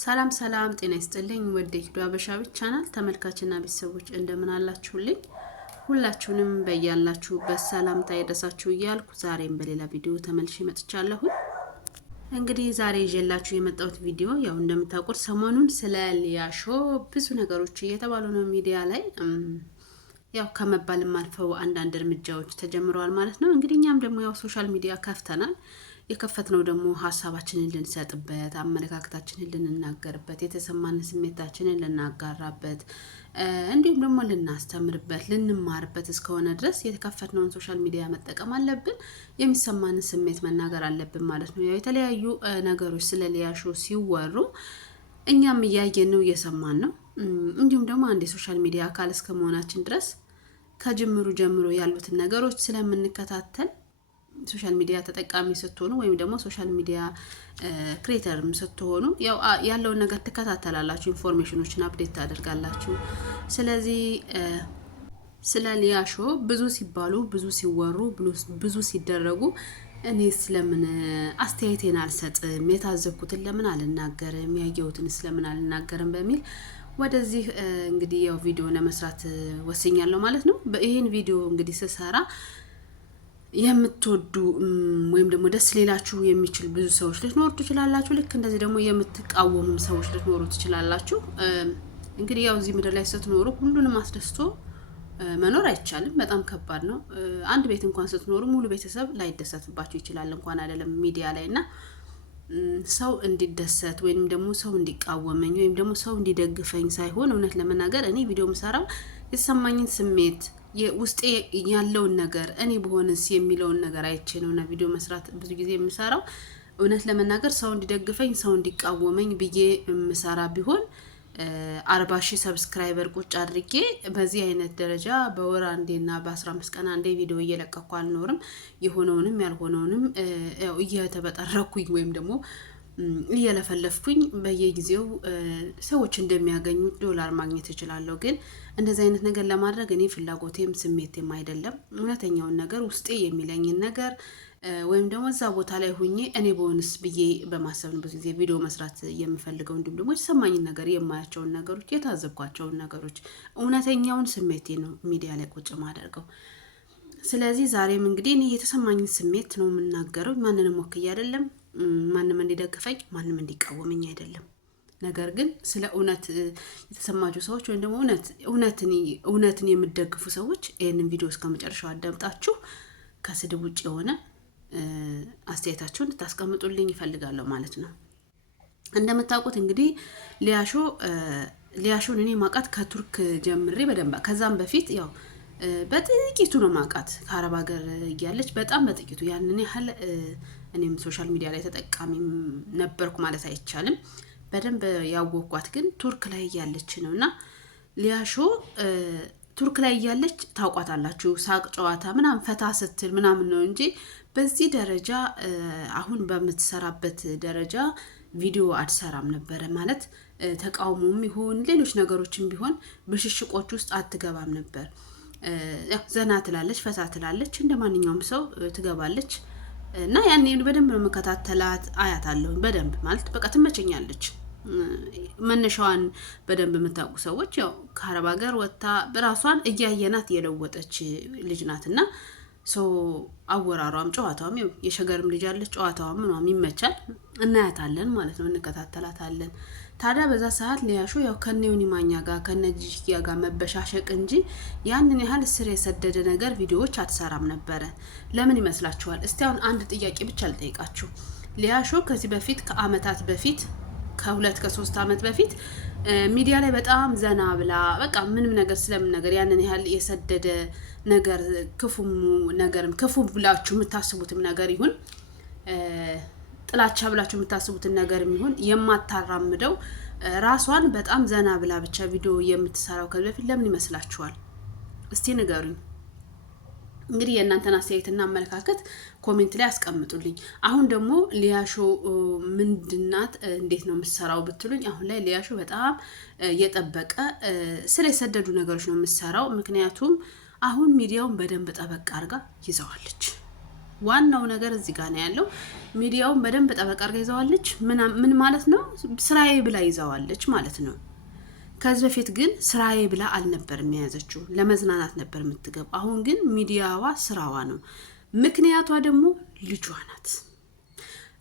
ሰላም ሰላም ጤና ይስጥልኝ ወደ ኪዱ አበሻዊ ቻናል ተመልካችና ቤተሰቦች እንደምን አላችሁልኝ ሁላችሁንም በእያላችሁበት ሰላምታ ይድረሳችሁ እያልኩ ዛሬም በሌላ ቪዲዮ ተመልሼ መጥቻለሁ። እንግዲህ ዛሬ ይዤላችሁ የመጣሁት ቪዲዮ ያው እንደምታውቁት ሰሞኑን ስለ ሊያሾ ብዙ ነገሮች እየተባሉ ነው ሚዲያ ላይ ያው ከመባልም አልፈው አንዳንድ እርምጃዎች ተጀምረዋል ማለት ነው። እንግዲህ እኛም ደግሞ ያው ሶሻል ሚዲያ ከፍተናል። የከፈትነው ደግሞ ሐሳባችንን ልንሰጥበት አመለካከታችንን ልንናገርበት የተሰማን ስሜታችንን ልናጋራበት እንዲሁም ደግሞ ልናስተምርበት ልንማርበት እስከሆነ ድረስ የተከፈትነውን ሶሻል ሚዲያ መጠቀም አለብን። የሚሰማንን ስሜት መናገር አለብን ማለት ነው። የተለያዩ ነገሮች ስለ ሊያሾ ሲወሩ እኛም እያየን ነው እየሰማን ነው። እንዲሁም ደግሞ አንድ የሶሻል ሚዲያ አካል እስከመሆናችን ድረስ ከጅምሩ ጀምሮ ያሉትን ነገሮች ስለምንከታተል ሶሻል ሚዲያ ተጠቃሚ ስትሆኑ ወይም ደግሞ ሶሻል ሚዲያ ክሬተርም ስትሆኑ ያው ያለውን ነገር ተከታተላላችሁ ኢንፎርሜሽኖችን አፕዴት ታደርጋላችሁ። ስለዚህ ስለ ሊያሾ ብዙ ሲባሉ ብዙ ሲወሩ ብዙ ሲደረጉ እኔ ስለምን አስተያየቴን አልሰጥም የታዘብኩትን ለምን አልናገርም ያየሁትን ስለምን አልናገርም በሚል ወደዚህ እንግዲህ ያው ቪዲዮ ለመስራት ወስኛለሁ ማለት ነው። በይሄን ቪዲዮ እንግዲህ ስሰራ የምትወዱ ወይም ደግሞ ደስ ሊላችሁ የሚችል ብዙ ሰዎች ልትኖሩ ትችላላችሁ። ልክ እንደዚህ ደግሞ የምትቃወሙ ሰዎች ልትኖሩ ትችላላችሁ። እንግዲህ ያው እዚህ ምድር ላይ ስትኖሩ ሁሉንም አስደስቶ መኖር አይቻልም። በጣም ከባድ ነው። አንድ ቤት እንኳን ስትኖሩ ሙሉ ቤተሰብ ላይደሰትባችሁ ይችላል እንኳን አይደለም ሚዲያ ላይና ሰው እንዲደሰት ወይንም ደግሞ ሰው እንዲቃወመኝ ወይም ደግሞ ሰው እንዲደግፈኝ ሳይሆን እውነት ለመናገር እኔ ቪዲዮ መስራው የተሰማኝን ስሜት ውስጤ ያለውን ነገር እኔ በሆነስ የሚለውን ነገር አይቼ ነውና ቪዲዮ መስራት ብዙ ጊዜ የምሰራው እውነት ለመናገር ሰው እንዲደግፈኝ ሰው እንዲቃወመኝ ብዬ የምሰራ ቢሆን 40,000 ሰብስክራይበር ቁጭ አድርጌ በዚህ አይነት ደረጃ በወር አንዴና በ15 ቀን አንዴ ቪዲዮ እየለቀኩ አልኖርም። የሆነውንም ያልሆነውንም ያው እየተበጠረኩኝ ወይም ደግሞ እየለፈለፍኩኝ በየጊዜው ሰዎች እንደሚያገኙ ዶላር ማግኘት እችላለሁ። ግን እንደዚህ አይነት ነገር ለማድረግ እኔ ፍላጎቴም ስሜቴም አይደለም። እውነተኛውን ነገር ውስጤ የሚለኝን ነገር ወይም ደግሞ እዛ ቦታ ላይ ሆኜ እኔ በሆንስ ብዬ በማሰብ ነው ብዙ ጊዜ ቪዲዮ መስራት የምፈልገው። እንዲሁም ደግሞ የተሰማኝን ነገር የማያቸውን ነገሮች የታዘብኳቸውን ነገሮች እውነተኛውን ስሜቴ ነው ሚዲያ ላይ ቁጭ ማደርገው። ስለዚህ ዛሬም እንግዲህ እኔ የተሰማኝን ስሜት ነው የምናገረው። ማንንም ወክዬ አይደለም። ማንንም እንዲደግፈኝ ማንንም እንዲቃወመኝ አይደለም። ነገር ግን ስለ እውነት የተሰማችሁ ሰዎች ወይም ደግሞ እውነትን የምትደግፉ ሰዎች ይሄንን ቪዲዮ እስከመጨረሻው አዳምጣችሁ ከስድብ ውጪ የሆነ አስተያየታችሁን ታስቀምጡልኝ ይፈልጋለሁ ማለት ነው። እንደምታውቁት እንግዲህ ሊያሾን እኔ ማቃት ከቱርክ ጀምሬ በደንብ ከዛም በፊት ያው በጥቂቱ ነው ማቃት ከአረብ ሀገር ያለች በጣም በጥቂቱ ያንን ያህል እኔም ሶሻል ሚዲያ ላይ ተጠቃሚም ነበርኩ ማለት አይቻልም። በደንብ ያወቅኳት ግን ቱርክ ላይ ያለች ነውና ሊያሾ ቱርክ ላይ ያለች ታውቋታላችሁ። ሳቅ ጨዋታ ምናምን ፈታ ስትል ምናምን ነው እንጂ በዚህ ደረጃ አሁን በምትሰራበት ደረጃ ቪዲዮ አትሰራም ነበር ማለት ተቃውሞም ይሁን ሌሎች ነገሮችም ቢሆን በሽሽቆች ውስጥ አትገባም ነበር። ዘና ትላለች ፈታ ትላለች እንደማንኛውም ሰው ትገባለች እና ያኔ በደንብ ነው መከታተላት አያታለሁ በደንብ ማለት በቃ ትመቸኛለች። መነሻዋን በደንብ የምታውቁ ሰዎች ያው ከአረብ ሀገር ወጣ በራሷን እያየናት የለወጠች ልጅ ናትና ሶ አወራሯም ጨዋታውም የሸገርም ልጅ አለች ጨዋታውም ምንም ይመቻል እናያታለን ማለት ነው እንከታተላታለን። ታዲያ በዛ ሰዓት ሊያሾ ያው ከነዩኒ ማኛ ጋር ከነጂያ ጋር መበሻሸቅ እንጂ ያንን ያህል ስር የሰደደ ነገር ቪዲዮዎች አትሰራም ነበር። ለምን ይመስላችኋል? እስቲ አሁን አንድ ጥያቄ ብቻ ልጠይቃችሁ። ሊያሾ ከዚህ በፊት ከአመታት በፊት ከ2-3 አመት በፊት ሚዲያ ላይ በጣም ዘና ብላ በቃ ምንም ነገር ስለምን ነገር ያንን ያህል የሰደደ ነገር ክፉ ብላችሁ የምታስቡትም ነገር ይሁን ጥላቻ ብላችሁ የምታስቡትን ነገር ይሁን የማታራምደው ራሷን በጣም ዘና ብላ ብቻ ቪዲዮ የምትሰራው ከዚህ በፊት ለምን ይመስላችኋል? እስቲ ንገሩኝ። እንግዲህ የእናንተን አስተያየትና አመለካከት ኮሜንት ላይ አስቀምጡልኝ። አሁን ደግሞ ሊያሾ ምንድናት እንዴት ነው የምትሰራው ብትሉኝ አሁን ላይ ሊያሾ በጣም የጠበቀ ስለ የሰደዱ ነገሮች ነው የምትሰራው። ምክንያቱም አሁን ሚዲያውን በደንብ ጠበቅ አድርጋ ይዘዋለች። ዋናው ነገር እዚህ ጋር ነው ያለው። ሚዲያውን በደንብ ጠበቅ አድርጋ ይዘዋለች። ምን ማለት ነው? ስራዬ ብላ ይዘዋለች ማለት ነው። ከዚህ በፊት ግን ስራዬ ብላ አልነበርም የያዘችው፣ ለመዝናናት ነበር የምትገባው። አሁን ግን ሚዲያዋ ስራዋ ነው። ምክንያቷ ደግሞ ልጇ ናት።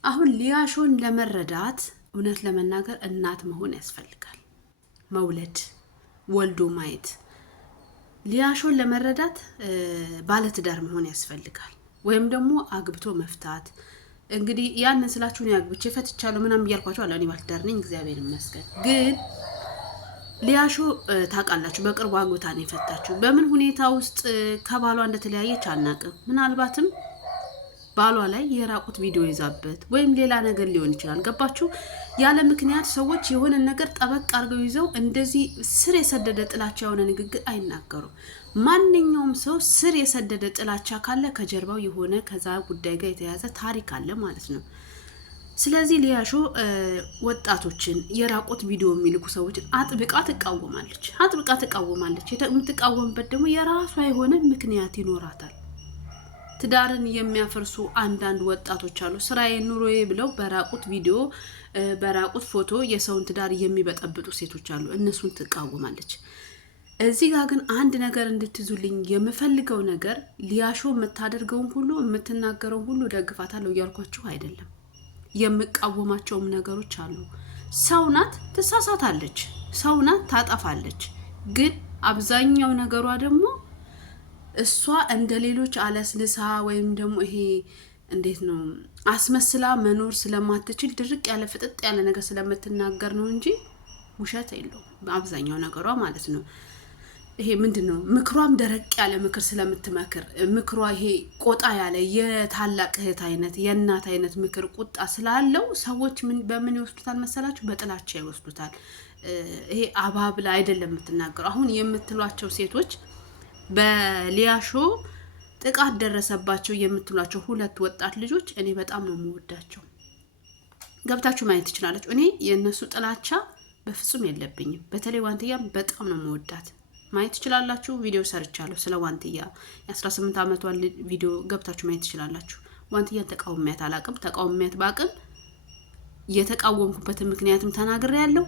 አሁን ሊያሾን ለመረዳት እውነት ለመናገር እናት መሆን ያስፈልጋል። መውለድ፣ ወልዶ ማየት። ሊያሾን ለመረዳት ባለትዳር መሆን ያስፈልጋል፣ ወይም ደግሞ አግብቶ መፍታት። እንግዲህ ያንን ስላችሁ ነው አግብቼ ፈትቻለሁ ምናምን እያልኳቸው አለ። እኔ ባለትዳር ነኝ እግዚአብሔር ይመስገን። ግን ሊያሾ ታውቃላችሁ በቅርቡ አግብታ ነው የፈታችሁ። በምን ሁኔታ ውስጥ ከባሏ እንደተለያየች አናውቅም። ምናልባትም ባሏ ላይ የራቁት ቪዲዮ ይዛበት ወይም ሌላ ነገር ሊሆን ይችላል። ገባችሁ? ያለ ምክንያት ሰዎች የሆነ ነገር ጠበቅ አድርገው ይዘው እንደዚህ ስር የሰደደ ጥላቻ የሆነ ንግግር አይናገሩም። ማንኛውም ሰው ስር የሰደደ ጥላቻ ካለ ከጀርባው የሆነ ከዛ ጉዳይ ጋር የተያዘ ታሪክ አለ ማለት ነው። ስለዚህ ሊያሾ ወጣቶችን የራቁት ቪዲዮ የሚልኩ ሰዎችን አጥብቃ ትቃወማለች። የምትቃወምበት ደግሞ የራሷ የሆነ ምክንያት ይኖራታል። ትዳርን የሚያፈርሱ አንዳንድ ወጣቶች አሉ። ስራዬ ኑሮዬ ብለው በራቁት ቪዲዮ በራቁት ፎቶ የሰውን ትዳር የሚበጠብጡ ሴቶች አሉ። እነሱን ትቃወማለች። እዚህ ጋር ግን አንድ ነገር እንድትይዙልኝ የምፈልገው ነገር ሊያሾ የምታደርገውን ሁሉ የምትናገረውን ሁሉ ደግፋታለሁ እያልኳችሁ አይደለም። የምቃወማቸውም ነገሮች አሉ። ሰው ናት፣ ትሳሳታለች። ሰው ናት፣ ታጠፋለች። ግን አብዛኛው ነገሯ ደግሞ እሷ እንደ ሌሎች አለስልሳ ወይም ደግሞ ይሄ እንዴት ነው አስመስላ መኖር ስለማትችል ድርቅ ያለ ፍጥጥ ያለ ነገር ስለምትናገር ነው እንጂ ውሸት የለውም አብዛኛው ነገሯ ማለት ነው። ይሄ ምንድነው ምክሯም ደረቅ ያለ ምክር ስለምትመክር ምክሯ ይሄ ቆጣ ያለ የታላቅ እህት አይነት የእናት አይነት ምክር ቁጣ ስላለው ሰዎች በምን ይወስዱታል መሰላችሁ? በጥላቻ ይወስዱታል። ይሄ አባብላ አይደለም የምትናገረው። አሁን የምትሏቸው ሴቶች በሊያሾ ጥቃት ደረሰባቸው የምትሏቸው ሁለት ወጣት ልጆች እኔ በጣም ነው የምወዳቸው። ገብታችሁ ማየት ትችላላችሁ። እኔ የነሱ ጥላቻ በፍጹም የለብኝም። በተለይ ዋንትያ በጣም ነው የምወዳት። ማየት ትችላላችሁ። ቪዲዮ ሰርቻለሁ ስለ ዋንትያ የ18 ዓመቷ ቪዲዮ ገብታችሁ ማየት ትችላላችሁ። ዋንትያን ተቃውሚያት አላቅም። ተቃውሚያት ባቅም የተቃወምኩበትን ምክንያትም ተናግሬያለሁ።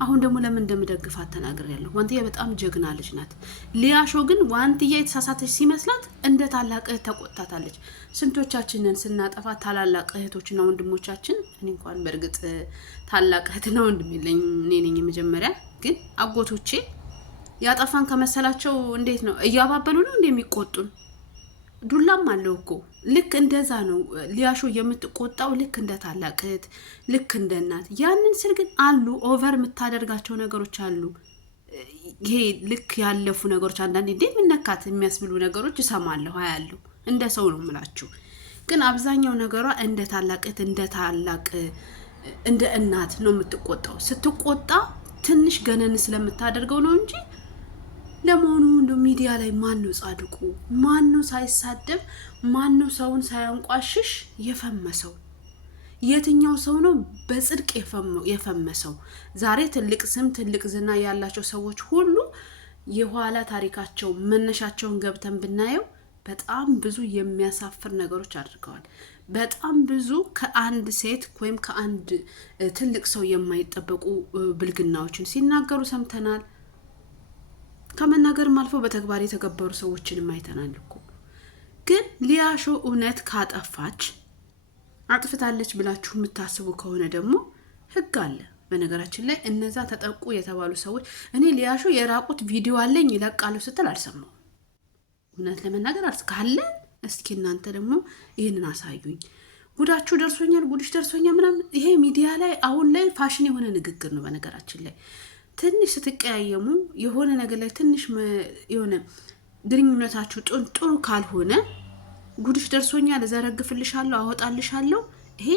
አሁን ደግሞ ለምን እንደምደግፋት ተናግሬያለሁ። ዋንትያ በጣም ጀግና ልጅ ናት። ሊያሾ ግን ዋንትያ የተሳሳተች ሲመስላት እንደ ታላቅ እህት ተቆጣታለች። ስንቶቻችንን ስናጠፋ ታላላቅ እህቶችና ወንድሞቻችን፣ እኔ እንኳን በእርግጥ ታላቅ እህትና ወንድም የለኝም፣ እኔ ነኝ የመጀመሪያ። ግን አጎቶቼ ያጠፋን ከመሰላቸው እንዴት ነው እያባበሉ ነው እንደሚቆጡን። ዱላም አለው እኮ ልክ እንደዛ ነው ሊያሾ የምትቆጣው፣ ልክ እንደ ታላቅ እህት፣ ልክ እንደ እናት። ያንን ስል ግን አሉ ኦቨር የምታደርጋቸው ነገሮች አሉ። ይሄ ልክ ያለፉ ነገሮች አንዳንዴ እንዴ ምንነካት የሚያስብሉ ነገሮች እሰማለሁ አያለሁ። እንደ ሰው ነው የምላችሁ። ግን አብዛኛው ነገሯ እንደ ታላቅ እህት እንደ እናት ነው የምትቆጣው። ስትቆጣ ትንሽ ገነን ስለምታደርገው ነው እንጂ ለመሆኑ እንደ ሚዲያ ላይ ማን ነው ጻድቁ? ማን ነው ሳይሳደብ ማን ነው ሰውን ሳያንቋሽሽ የፈመሰው? የትኛው ሰው ነው በጽድቅ የፈመሰው? ዛሬ ትልቅ ስም ትልቅ ዝና ያላቸው ሰዎች ሁሉ የኋላ ታሪካቸው መነሻቸውን ገብተን ብናየው በጣም ብዙ የሚያሳፍር ነገሮች አድርገዋል። በጣም ብዙ ከአንድ ሴት ወይም ከአንድ ትልቅ ሰው የማይጠበቁ ብልግናዎችን ሲናገሩ ሰምተናል። ከመናገርም አልፎ በተግባር የተገበሩ ሰዎችንም አይተናል እኮ። ግን ሊያሾ እውነት ካጠፋች አጥፍታለች ብላችሁ የምታስቡ ከሆነ ደግሞ ህግ አለ። በነገራችን ላይ እነዛ ተጠቁ የተባሉ ሰዎች እኔ ሊያሾ የራቁት ቪዲዮ አለኝ ይለቃሉ ስትል አልሰማሁም። እውነት ለመናገር ካለ እስኪ እናንተ ደግሞ ይህንን አሳዩኝ። ጉዳችሁ ደርሶኛል፣ ጉድሽ ደርሶኛል ምናምን። ይሄ ሚዲያ ላይ አሁን ላይ ፋሽን የሆነ ንግግር ነው። በነገራችን ላይ ትንሽ ስትቀያየሙ የሆነ ነገር ላይ ትንሽ የሆነ ግንኙነታችሁ ጥሩ ካልሆነ ጉድሽ ደርሶኛል፣ ዘረግፍልሻለሁ፣ አወጣልሻለሁ። ይሄ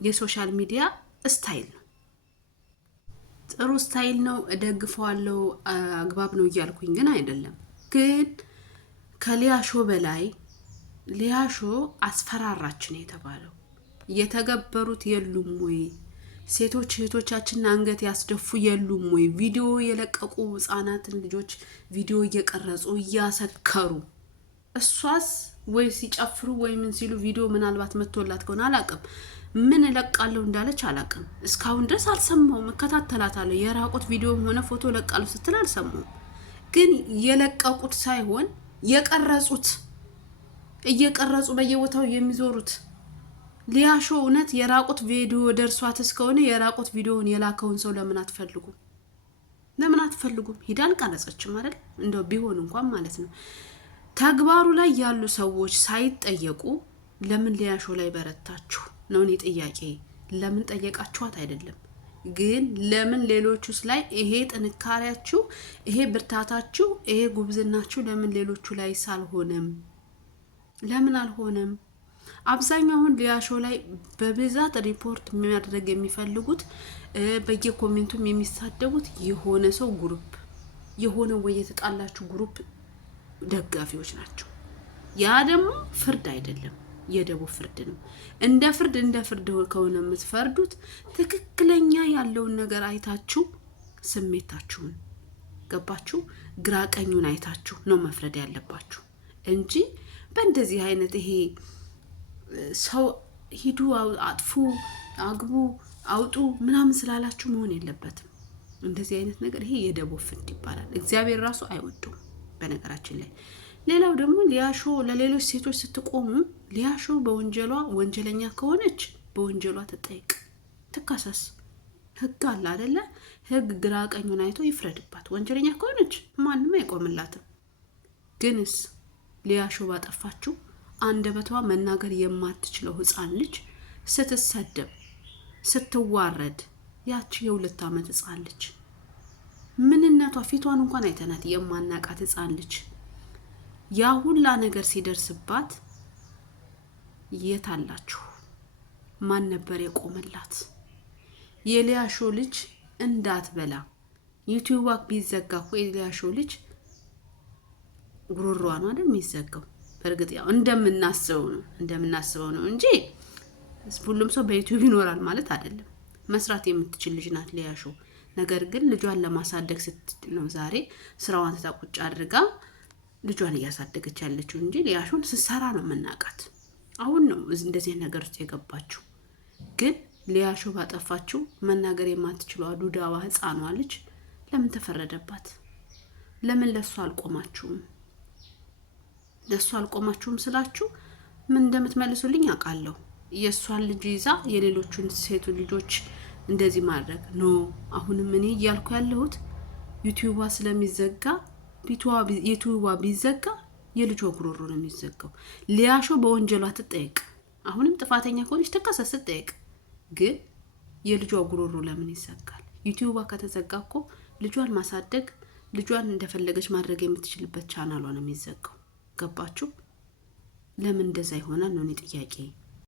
የሶሻል ሚዲያ ስታይል ነው። ጥሩ ስታይል ነው፣ እደግፈዋለሁ፣ አግባብ ነው እያልኩኝ ግን አይደለም። ግን ከሊያሾ በላይ ሊያሾ አስፈራራችን የተባለው የተገበሩት የሉም ወይ? ሴቶች እህቶቻችንን አንገት ያስደፉ የሉም ወይ? ቪዲዮ የለቀቁ ህፃናትን ልጆች ቪዲዮ እየቀረጹ እያሰከሩ እሷስ ወይ ሲጨፍሩ ወይ ምን ሲሉ ቪዲዮ ምናልባት መጥቶላት ከሆነ አላቅም። ምን ለቃለሁ እንዳለች አላቅም። እስካሁን ድረስ አልሰማሁም። እከታተላታለሁ። የራቁት ቪዲዮም ሆነ ፎቶ ለቃለሁ ስትል አልሰማሁም። ግን የለቀቁት ሳይሆን የቀረጹት እየቀረጹ በየቦታው የሚዞሩት ሊያሾ እውነት የራቁት ቪዲዮ ደርሷት እስከሆነ የራቁት ቪዲዮውን የላከውን ሰው ለምን አትፈልጉም? ለምን አትፈልጉም? ሂዳል ቀረጸችም አይደል? እንደው ቢሆን እንኳን ማለት ነው። ተግባሩ ላይ ያሉ ሰዎች ሳይጠየቁ ለምን ሊያሾ ላይ በረታችሁ ነው እኔ ጥያቄ። ለምን ጠየቃችኋት አይደለም ግን ለምን ሌሎቹስ ላይ ይሄ ጥንካሬያችሁ፣ ይሄ ብርታታችሁ፣ ይሄ ጉብዝናችሁ ለምን ሌሎቹ ላይ ሳልሆነም? ለምን አልሆነም? አብዛኛውን ሊያሾ ላይ በብዛት ሪፖርት የሚያደርግ የሚፈልጉት በየኮሜንቱም የሚሳደቡት የሆነ ሰው ግሩፕ የሆነ ወይ የተጣላችሁ ግሩፕ ደጋፊዎች ናቸው። ያ ደግሞ ፍርድ አይደለም፣ የደቡብ ፍርድ ነው። እንደ ፍርድ ከሆነ የምትፈርዱት ትክክለኛ ያለውን ነገር አይታችሁ ስሜታችሁን ገባችሁ፣ ግራ ቀኙን አይታችሁ ነው መፍረድ ያለባችሁ እንጂ በእንደዚህ አይነት ይሄ ሰው ሂዱ አጥፉ አግቡ አውጡ ምናምን ስላላችሁ መሆን የለበትም። እንደዚህ አይነት ነገር ይሄ የደቡብ ፍርድ ይባላል። እግዚአብሔር ራሱ አይወዱም በነገራችን ላይ። ሌላው ደግሞ ሊያሾ ለሌሎች ሴቶች ስትቆሙ ሊያሾ በወንጀሏ ወንጀለኛ ከሆነች በወንጀሏ ትጠይቅ፣ ትካሰስ። ህግ አለ አይደለ? ህግ ግራ ቀኙን አይቶ ይፍረድባት። ወንጀለኛ ከሆነች ማንም አይቆምላትም። ግንስ ሊያሾ ባጠፋችሁ አንደበቷ መናገር የማትችለው ህፃን ልጅ ስትሰደብ ስትዋረድ ያቺ የ2 ዓመት ህፃን ልጅ ምንነቷ ፊቷን እንኳን አይተናት የማናቃት ህፃን ልጅ ያ ሁላ ነገር ሲደርስባት የታላችሁ ማን ነበር የቆመላት? የሊያሾ ልጅ እንዳትበላ ዩቲዩብ ቢዘጋ እኮ የሊያሾ ልጅ ጉሮሮዋ ነው አይደል የሚዘጋው? በእርግጥ ያው እንደምናስበው ነው እንጂ ሁሉም ሰው በዩቲዩብ ይኖራል ማለት አይደለም። መስራት የምትችል ልጅ ናት ሊያሾ። ነገር ግን ልጇን ለማሳደግ ስትል ነው ዛሬ ስራዋን ተጣቁጭ አድርጋ ልጇን እያሳደገች ያለችው እንጂ ሊያሾን ስትሰራ ነው የምናውቃት። አሁን ነው እንደዚህ ነገር ውስጥ የገባችው። ግን ሊያሾ ባጠፋችው መናገር የማትችለው ዱዳዋ ህፃኗ ልጅ ለምን ተፈረደባት? ለምን ለሷ አልቆማችሁም? ለሷ አልቆማችሁም ስላችሁ ምን እንደምትመልሱልኝ አውቃለሁ። የሷን ልጅ ይዛ የሌሎቹን ሴቱ ልጆች እንደዚህ ማድረግ ነው። አሁንም እኔ እያልኩ ያለሁት ዩቲዩባ ስለሚዘጋ ዩቲዩባ ቢዘጋ የልጇ ጉሮሮ ነው የሚዘጋው። ሊያሾ በወንጀሏ ትጠየቅ። አሁንም ጥፋተኛ ከሆነች ተከሰስ ትጠየቅ። ግን የልጇ ጉሮሮ ለምን ይዘጋል? ዩቲዩባ ከተዘጋ እኮ ልጇን ማሳደግ ልጇን እንደፈለገች ማድረግ የምትችልበት ቻናሏ ነው የሚዘጋው። ገባችሁ? ለምን እንደዛ ይሆናል ነው ጥያቄ።